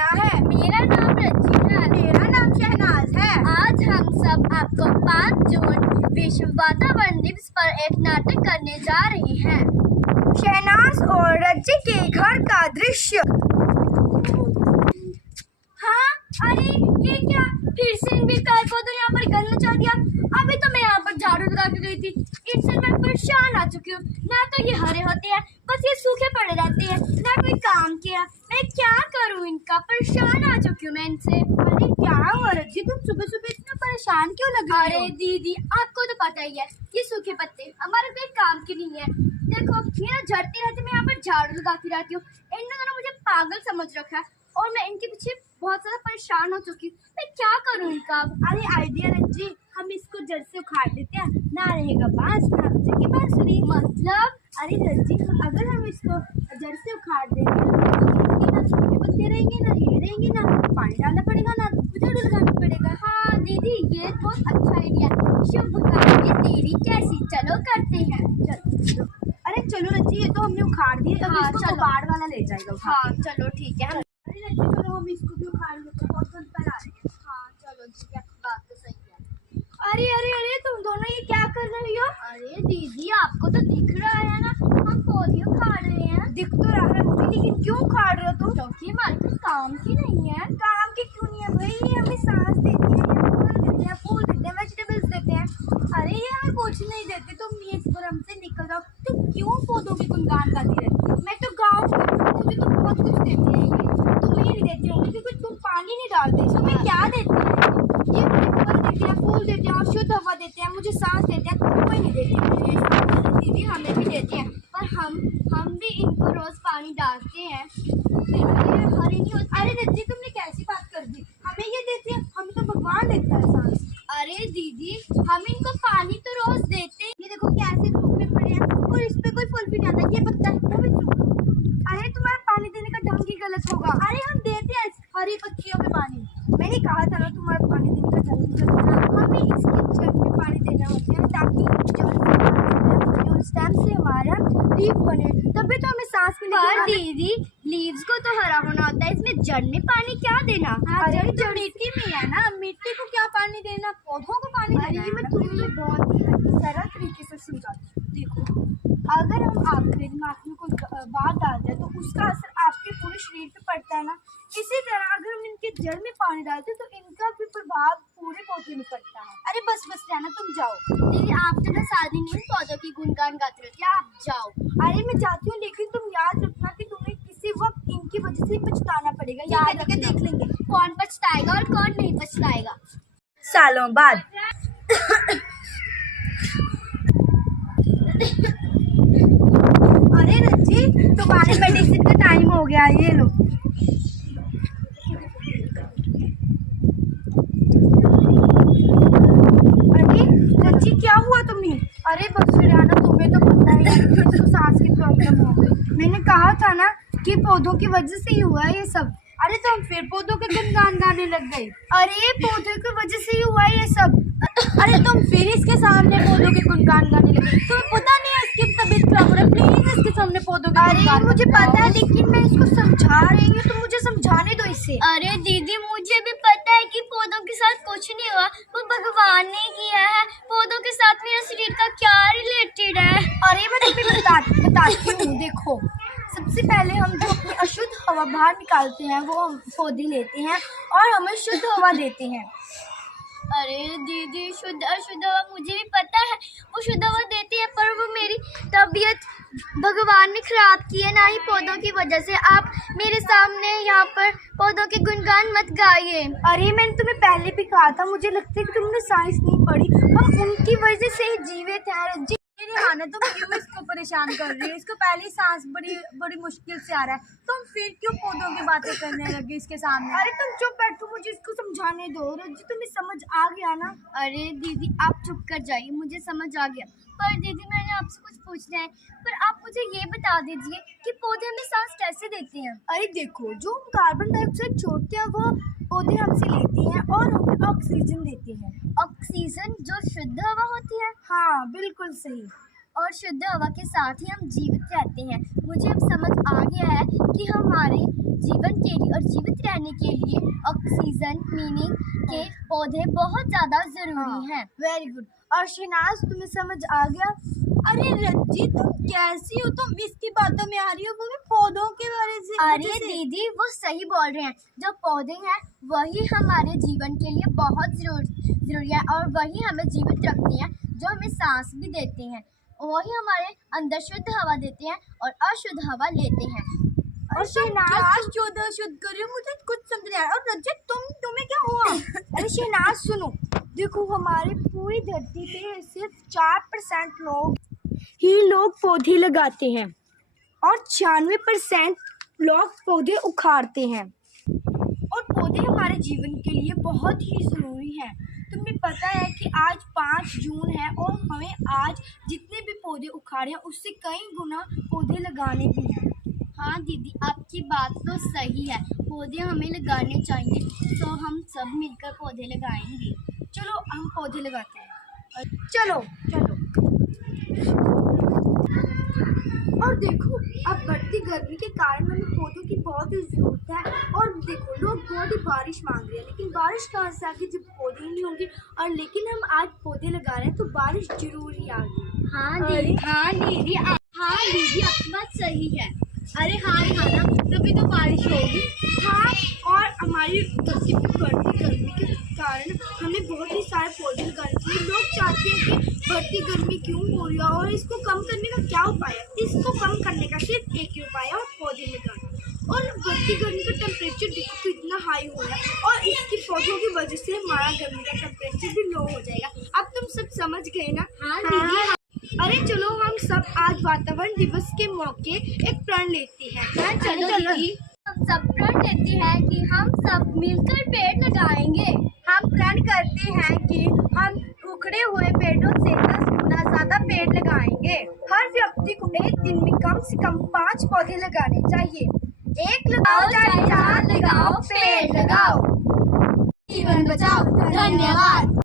मीना है। मेरा नाम रज्जी है। मेरा नाम शहनाज है। आज हम सब आपको 5 जून विश्व वातावरण दिवस पर एक नाटक करने जा रहे हैं। शहनाज और रज्जी के घर का दृश्य। हाँ, अरे ये क्या फिर से इन बेकार पौधों ने यहाँ पर गंद मचा दिया। अभी तो मैं यहाँ पर झाड़ू लगा के गई थी। इनसे मैं परेशान आ चुकी हूँ। ना तो ये हरे होते हैं, बस ये सूखे पड़े रहते हैं, ना कोई काम किया। मैं क्या करूँ इनका, परेशान आ चुकी हूँ मैं इनसे। अरे क्या हुआ रज्जी, तुम सुबह सुबह इतना परेशान क्यों लग रही हो? अरे दीदी, आपको तो पता ही है ये सूखे पत्ते हमारे कोई काम के नहीं है। देखो मेरा झड़ती रहती, मैं यहाँ पर झाड़ू लगाती रहती हूँ। इन दोनों मुझे पागल समझ रखा है और मैं इनके पीछे बहुत ज्यादा परेशान हो चुकी हूँ। मैं क्या करूँ इनका? अरे आइडिया रज्जी, हम इसको जड़ से उखाड़ देते हैं, ना रहेगा बांस ना बचेगी बांसुरी। मतलब? अरे रज्जी, अगर हम इसको जड़ से उखाड़ देंगे तो ना सूखे पत्ते रहेंगे, ना ये रहेंगे, ना पानी डालना पड़ेगा, ना झाड़ू लगाना पड़ेगा। हाँ दीदी, ये बहुत अच्छा आइडिया। शुभ कार्य देरी कैसी, चलो करते हैं। चलो। अरे चलो रज्जी, ये तो हमने उखाड़ दिए, अब हाँ, इसको चलो। कबाड़ वाला ले जाएगा उठा हाँ के। चलो ठीक है। अरे रज्जी चलो, हम इसको भी उखाड़ लेते हैं, बहुत गंद फैला रहे हैं। हाँ चलो ठीक है, बात तो सही है। अरे अरे अरे, तुम दोनों ये क्या कर रही हो? अरे दीदी, आपको तो दिख रहा है ना, हम पौधे उखाड़ रहे हैं। दिख तो रहा है मुझे, लेकिन क्यों उखाड़ रहे हो तुम? क्योंकि हमारे कुछ काम की नहीं है। काम की क्यों नहीं है भाई? ये हमें सांस देती है, ये फूल देते हैं, वेजिटेबल्स देते हैं। अरे ये हमें कुछ नहीं देते। तुम ये इस पर हमसे निकल जाओ। तुम क्यों पौधों के गुणगान गाती रहती हो? मैं तो गाँव की हूँ, मुझे तो बहुत कुछ देते हैं ये। तुम्हें नहीं देते होंगे क्योंकि तुम पानी नहीं डालते। तुम्हें क्या देते हैं? ये मुझे फल देते हैं, फूल देते हैं, और शुद्ध हवा देते हैं, मुझे सांस देते हैं। कोई नहीं देते। दीदी हमें भी देते हैं, पर हम भी इनको रोज पानी डालते हैं, फिर भी ये हरे नहीं होते। अरे रज्जी, तुमने कैसी बात कर दी? हमें ये देते हैं, हमें तो भगवान देता है सांस। अरे दीदी, हम इनको पानी तो रोज देते हैं। ये देखो कैसे सूखे पड़े हैं, और इस पे कोई फल भी नहीं आता। ये पत्ता है, वो भी सूखा। अरे तुम्हारा पानी देने का ढंग ही गलत होगा। अरे हम देते हैं हरी पत्तियों में पानी। मैंने कहा था ना, तुम्हारा पानी देने का ढंग ही गलत है। हमें इसके जड़ में पानी देना होता है, ताकि जो स्टेम से हमारा लीफ बने, तभी तो हमें सांस पर मिलेगी। दीदी, लीव्स को तो हरा होना होता है, इसमें जड़ में पानी क्या देना? अरे जड़ मिट्टी में है ना, मिट्टी को क्या पानी देना, पौधों को पानी देना। अरे मैं तुम्हें बहुत ही सरल तरीके से समझाती हूँ। देखो, अगर हम आपके दिमाग में कोई बात डालते हैं तो उसका असर आपके पूरे शरीर पे पड़ता है ना। इसी तरह अगर हम इनके जड़ में पानी डालते हैं तो इनका भी प्रभाव पूरे पौधे में पड़ता है। अरे बस बस रहना, तुम जाओ। दीदी, आप तो ना सारा दिन इन पौधों की गुणगान गाते रहती है, आप जाओ। अरे मैं जाती हूँ, लेकिन तुम याद रखना कि तुम्हें किसी वक्त इनकी वजह से पछताना पड़ेगा। याद रख के देख लेंगे कौन पछताएगा और कौन नहीं पछताएगा। सालों बाद। अरे रज्जी, तुम्हारे मेडिसिन का टाइम हो गया, ये लो। अरे रज्जी, क्या हुआ तुम्हें? अरे बस रियाना, तुम्हें तो पता ही है कि उसको सांस की प्रॉब्लम हो गई। मैंने कहा था ना कि पौधों की वजह से ही हुआ है ये सब। अरे तुम फिर पौधों के गुणगान गाने लग गई। अरे पौधों की वजह से ही हुआ है ये सब। अरे तुम फिर इसके सामने पौधों के गुणगान गाने लगे। तुम्हें पता नहीं है इसकी तबीयत खराब हो रही है, प्लीज इसके सामने पौधों के गुणगान। मुझे पता है, लेकिन मैं इसको समझा रही हूँ, तो मुझे समझाने दो इसे। अरे दीदी, मुझे भी पता है कि पौधों के साथ कुछ नहीं हुआ, वो भगवान ने किया है। पौधों के साथ मेरा शरीर का क्या रिलेटेड है? अरे मैं तुम्हें बताती हूँ। देखो, सबसे पहले हम जो अपनी अशुद्ध हवा बाहर निकालते हैं, वो हम पौधे लेते हैं और हमें शुद्ध हवा देते हैं। अरे दीदी, शुद्ध अशुद्ध हवा मुझे भी पता है, वो शुद्ध हवा देती है, पर वो मेरी तबीयत भगवान ने खराब की है, ना ही पौधों की वजह से। आप मेरे सामने यहाँ पर पौधों के गुणगान मत गाइए। अरे मैंने तुम्हें पहले भी कहा था, मुझे लगता है कि तुमने साइंस नहीं पढ़ी। हम उनकी वजह से ही जीवित हैं रज्जी। रिहाना, तुम क्यों इसको परेशान कर रही है? इसको पहले ही सांस बड़ी मुश्किल से आ रहा है, तुम फिर क्यों पौधों की बातें करने लगी इसके सामने? अरे तुम चुप बैठो, मुझे इसको समझाने दो। रज्जी, तुम्हें समझ आ गया ना? अरे दीदी, आप चुप कर जाइए, मुझे समझ आ गया। पर दीदी, मैंने आपसे कुछ पूछना है, पर आप मुझे ये बता दीजिए कि पौधे हमें सांस कैसे देते हैं? अरे देखो, जो हम कार्बन डाइऑक्साइड छोड़ते हैं वो पौधे हमसे लेते हैं और हमें ऑक्सीजन देते हैं। ऑक्सीजन, जो शुद्ध हवा होती है? हाँ बिल्कुल सही। और शुद्ध हवा के साथ ही हम जीवित रहते हैं। मुझे अब समझ आ गया है कि हमारे जीवन के लिए और जीवित रहने के लिए ऑक्सीजन मीनिंग के पौधे बहुत ज़्यादा ज़रूरी हैं। Very good. और शहनाज, तुम्हें समझ आ गया? अरे रज्जी, तुम कैसी हो? तुम इसकी बातों में आ रही हो, वो भी पौधों के बारे से। अरे दीदी, वो सही बोल रहे हैं। जो पौधे हैं वही हमारे जीवन के लिए बहुत जरूरी है और वही हमें जीवित रखते हैं, जो हमें सांस भी देते हैं। वही हमारे अंदर शुद्ध हवा देते हैं और अशुद्ध हवा लेते हैं। और शहनाज, शुद्ध कर रही हो, मुझे कुछ समझ नहीं आया। और रज्जी, तुम्हें क्या हुआ? अरे शहनाज सुनो, देखो हमारी पूरी धरती पे सिर्फ 4% लोग पौधे लगाते हैं और 96% लोग पौधे उखाड़ते हैं। और पौधे हमारे जीवन के लिए बहुत ही ज़रूरी हैं। तुम्हें पता है कि आज 5 जून है और हमें आज जितने भी पौधे उखाड़े हैं उससे कई गुना पौधे लगाने भी हैं। हाँ दीदी, आपकी बात तो सही है। पौधे हमें लगाने चाहिए, तो हम सब मिलकर पौधे लगाएंगे। चलो हम पौधे लगाते हैं। चलो चलो। और देखो, अब बढ़ती गर्मी के कारण हमें पौधों की बहुत ही ज़रूरत है। और देखो, लोग बहुत ही बारिश मांग रहे हैं, लेकिन बारिश कहाँ से आएगी जब पौधे ही नहीं होंगे। और लेकिन हम आज पौधे लगा रहे हैं तो बारिश जरूर ही आएगी। हाँ दीदी, आपकी बात सही है। अरे हाँ ना, तभी तो बारिश होगी। हाँ, और हमारी धरती पर बढ़ती गर्मी के कारण हमें बहुत ही सारे पौधे लगाने चाहिए। लोग चाहते हैं कि बढ़ती गर्मी क्यों हो रही है और इसको कम करने का क्या उपाय है। इसको कम करने का सिर्फ एक ही उपाय है, और पौधे लगाना। और बढ़ती गर्मी का टेम्परेचर देखो कितना हाई हो रहा है, और इसकी पौधों की वजह से हमारा गर्मी का टेम्परेचर भी लो हो जाएगा। अब तुम सब समझ गए ना? हाँ दीदी। अरे चलो, हम सब आज वातावरण दिवस के मौके एक प्रण लेते हैं। चलो दीदी, हम सब प्रण लेते हैं कि हम सब मिलकर पेड़ लगाएंगे। हम प्रण करते हैं कि हम उखड़े हुए पेड़ों से 10 गुना ज्यादा पेड़ लगाएंगे। हर व्यक्ति को एक दिन में कम से कम 5 पौधे लगाने चाहिए। एक लगाओ चाहे 4 लगाओ, पेड़ लगाओ, जीवन बचाओ। धन्यवाद।